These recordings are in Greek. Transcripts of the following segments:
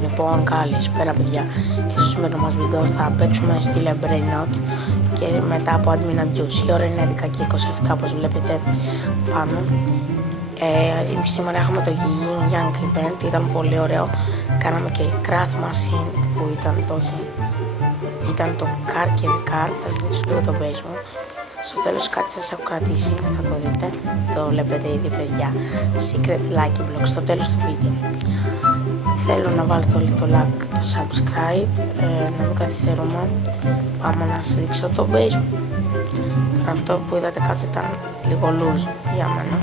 Λοιπόν, καλησπέρα παιδιά. Και στο σημερινό μας βίντεο θα παίξουμε στη Brainout και μετά από admin abuse. Η ώρα είναι 11:27 όπως βλέπετε πάνω. Σήμερα έχουμε το Young Event, ήταν πολύ ωραίο. Κάναμε και Craft Machine που ήταν το Car και Car. Θα σας δείξω λίγο το base μου. Στο τέλος κάτι σας έχω κρατήσει, θα το δείτε. Το βλέπετε ήδη παιδιά. Secret Lucky Block στο τέλος του βίντεο. Θέλω να βάλετε όλοι το like, το subscribe, να μην καθυστερούμε. Πάμε να σας δείξω το base μου. Αυτό που είδατε κάτω ήταν λίγο loose για μένα.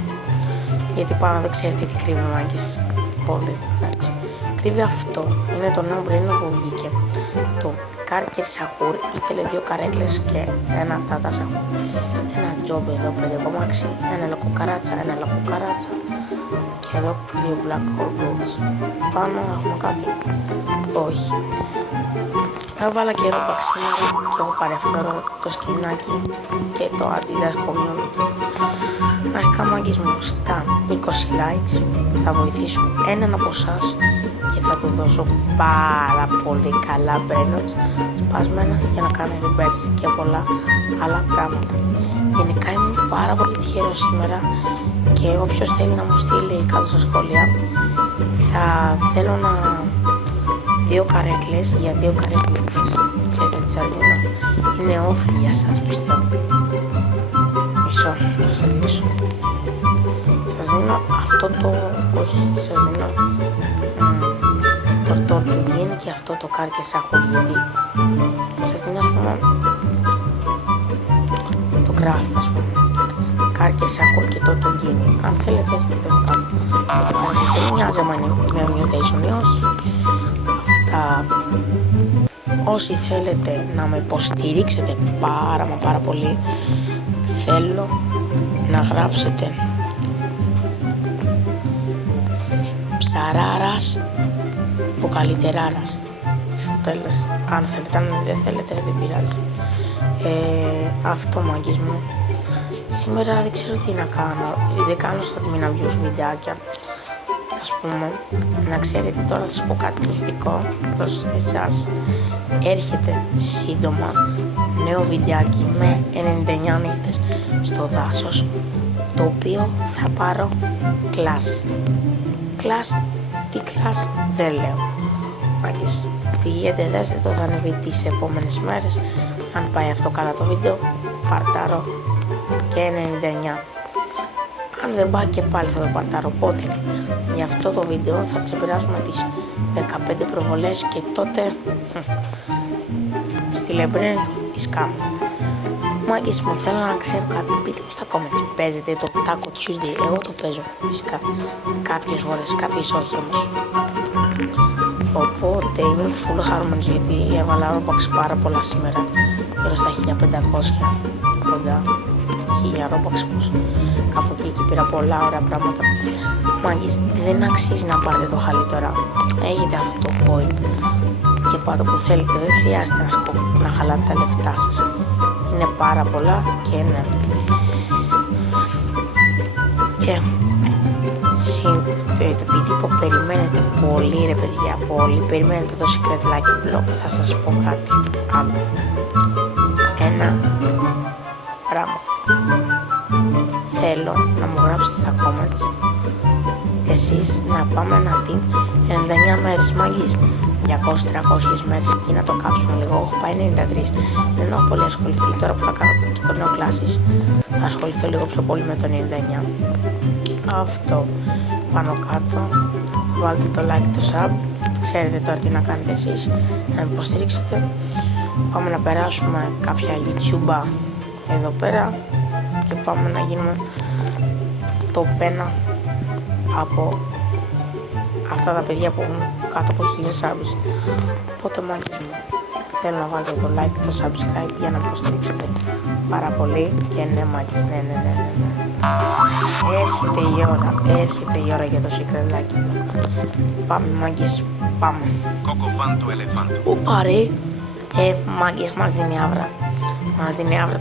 Γιατί πάνω δεν ξέρετε τι κρύβει μάγκες. Πολύ, εντάξει. Κρύβει αυτό. Είναι το νέο Brainout που βγήκε. Το Κάρκερ Σαχούρ ήθελε 2 καρέκλες και ένα τάτα σαχούρ. Ένα τζόμπ εδώ 5,6, ένα λακοκαράτσα, και εδώ 2 black hole boots. Πάνω έχουμε κάτι. Όχι. Έβαλα και εδώ παξίναρο και έχω πάρει αυτό το σκηνάκι και το Adidas Community. Αρχικά μάγκες μου στα 20 likes θα βοηθήσω έναν από εσάς και θα του δώσω πάρα πολύ καλά Brainouts σπασμένα για να κάνει rebirths και πολλά άλλα πράγματα. Γενικά είμαι πάρα πολύ τυχερός σήμερα και όποιος θέλει να μου στείλει κάτω στα σχόλια θα θέλω να 2 καρέκλες για 2 καρέκλες. Ξέρετε τι σας δίνω, είναι όφιλ για σας πιστεύω. Μισό, να σας δείξω. Σας δίνω αυτό το, όχι, σας δίνω το γίνει και αυτό το Κάρκερ Σαχούρ, γιατί σας δίνω ας πούμε το craft ας πούμε. Κάρκερ Σαχούρ και το γίνει. Αν θέλετε στείλτε μου κάτω. Δεν μοιάζει άμα είναι με mutation ή όχι. Αυτά. Όσοι θέλετε να με υποστηρίξετε πάρα πολύ, θέλω να γράψετε ψαράρας ο καλύτεράρας στο τέλος. Αν θέλετε, αν δεν θέλετε δεν πειράζει. Αυτό μάγκες μου. Σήμερα δεν ξέρω τι να κάνω, δεν κάνω στο admin abuse βιντεάκια. Ας πούμε, να ξέρετε τώρα, σας πω κάτι μυστικό προς εσάς. Έρχεται σύντομα νέο βιντεάκι με 99 νύχτες στο δάσος, το οποίο θα πάρω κλάσ. Τι κλάσ δεν λέω. Μάγκες, πηγαίνετε δέστε το, θα ανεβεί τις επόμενες μέρες. Αν πάει αυτό καλά το βίντεο, παρτάρω και 99. Αν δεν πάει και πάλι θα το παρτάρω. Οπότε για αυτό το βίντεο θα ξεπεράσουμε τις 15 προβολές και τότε στη Brainout η σκάμ. Μάγκες μου, θέλω να ξέρω κάτι, πείτε μου στα comments, παίζετε το Taco Tuesday? Εγώ το παίζω φυσικά κάποιες φορές, κάποιες όχι όμως. Οπότε είμαι full χαρούμενος γιατί έβαλα Robux πάρα πολλά σήμερα, γύρω στα 1500 κοντά, 1000 Robux κάπου εκεί πήρα πολλά ωραία πράγματα. Μάγκες, δεν αξίζει να πάρετε το χαλί τώρα, έχετε αυτό το coin και πάτε που θέλετε, δεν χρειάζεται να χαλάτε τα λεφτά σας. Είναι πάρα πολλά και ναι. Και επειδή το περιμένετε πολύ ρε παιδιά, πολύ περιμένετε το Secret Lucky Block, θα σας πω κάτι άλλο. Ένα πράγμα. Θέλω να μου γράψετε στα comments εσείς να πάμε ένα team 99 μέρες μάγκες, 200-300 μέρες εκεί να το κάψουμε λίγο. Έχω πάει 93, δεν έχω πολύ ασχοληθεί. Τώρα που θα κάνω και το νέο classes θα ασχοληθώ λίγο πιο πολύ με το 99. Αυτό πάνω κάτω, βάλτε το like, το sub, ξέρετε τώρα τι να κάνετε εσείς, να με υποστηρίξετε. Πάμε να περάσουμε κάποια YouTube εδώ πέρα και πάμε να γίνουμε το πένα από αυτά τα παιδιά που έχουν κάτω από 1000 subs. Οπότε μάγκες μου, θέλω να βάλετε το like, το subscribe για να με υποστηρίξετε πάρα πολύ. Και ναι μάγκες, ναι. Έρχεται η ώρα για το Secret Lucky Block. Πάμε μάγκες, πάμε. Κοκοφάντο ελεφάντο. Πού πάρει? Μάγκες, μας δίνει άβρα. Μας δίνει άβρα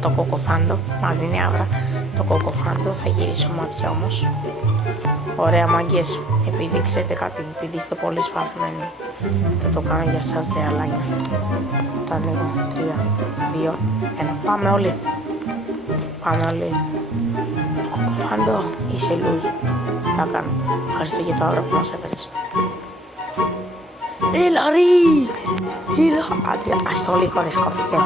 το κοκοφάντο. Θα γυρίσω μάτια όμως. Ωραία μάγκες, επειδή ξέρετε κάτι, επειδή είστε πολύ σπασμένοι, θα το κάνω για σας ρεαλάνια. Τα ανοίγω, 3, 2, 1, πάμε όλοι. Πάμε όλοι. Κοκοφάντο, είσαι λούζ. Θα κάνω. Ευχαριστώ για το αύριο που μας έφερες. Έλα ρε! Έλα! Ας το λίγο ρε σκοφίγε.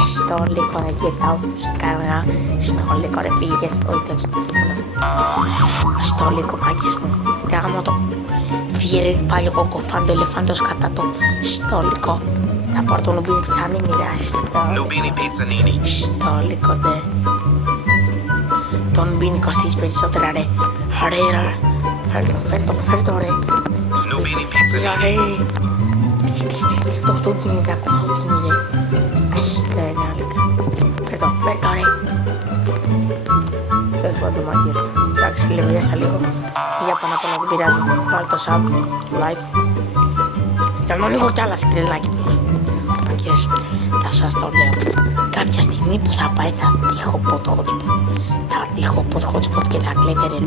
Ας το λίγο ρε γετάω. Σκάρα. Στο λίγο ρε φύγες. Όχι το έξω. Ας το λίγο μάγκες μου. Κάνω το. Φύγε ρε πάλι κοκοφάντο ελεφάντος κατά το. Στο λίγο. Θα πάρω το νουμπίνι πιτσανίνι ρε. Nubini Pizzanini. Στο λίγο δε. Το νουμπίνι κοστίζει περισσότερα ρε. Ρε. Φέρ το ρε. Nubini Pizzanini. Ρε. Το 8 κινεί, 300 κινεί ρε. Άστε ένα λίγα. Φέρ το ρε. Τέλος πάντων μάγκες. Εντάξει, λεβιάσα λίγο. Για πάνω απ' όλα δεν πειράζει. Βάλε το sub, like. Θα να ανοίγω κι άλλα σκριλάκι τους. Μάγκες, θα σας το λέω. Κάποια στιγμή που θα πάει θα τύχω pod hotspot. Θα τύχω pod hotspot και θα κλαίτε ρε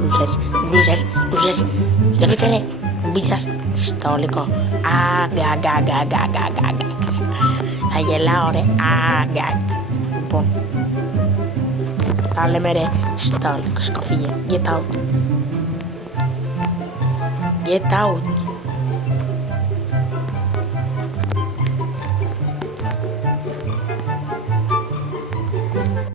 λούζες. Δεν βρείτε ρε. Μπίτσας στο λικό. Αγκα. Θα γελάω ρε. Αγκα. Λοιπόν. Τα λέμε ρε. Στο λικό σκοφίγε. Get out.